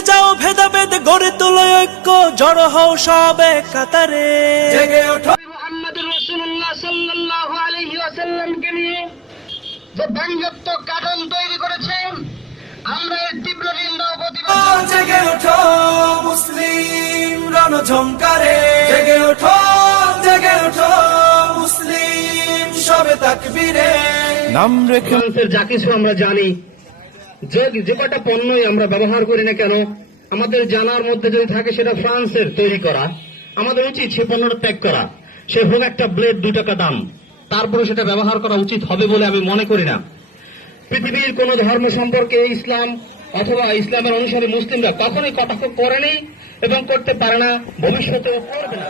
ভুলে যাও ভেদাভেদ, গড়ে তোলো ঐক্য, জড়ো হও সবে কাতারে। জেগে ওঠো মুহাম্মদুর রাসূলুল্লাহ সাল্লাল্লাহু আলাইহি ওয়াসাল্লামকে নিয়ে যে ব্যঙ্গাত্মক কাটন তৈরি করেছেন, আমরা এর তীব্র নিন্দা ও প্রতিবাদ। জেগে ওঠো মুসলিম রণঝংকারে, জেগে ওঠো মুসলিম সবে তাকবীরে। নাম রেখে ফ্রান্সের যা কিছু আমরা জানি, যে কটা পণ্যই আমরা ব্যবহার করি না কেন, আমাদের জানার মধ্যে যদি থাকে সেটা ফ্রান্সের তৈরি করা, আমাদের উচিত সে পণ্যটা ত্যাগ করা। সে হোক একটা ব্লেড 2 টাকা দাম, তারপরে সেটা ব্যবহার করা উচিত হবে বলে আমি মনে করি না। পৃথিবীর কোন ধর্ম সম্পর্কে ইসলাম অথবা ইসলামের অনুসারী মুসলিমরা কখনোই কটাক্ষ করেনি এবং করতে পারে না, ভবিষ্যতেও করবে না।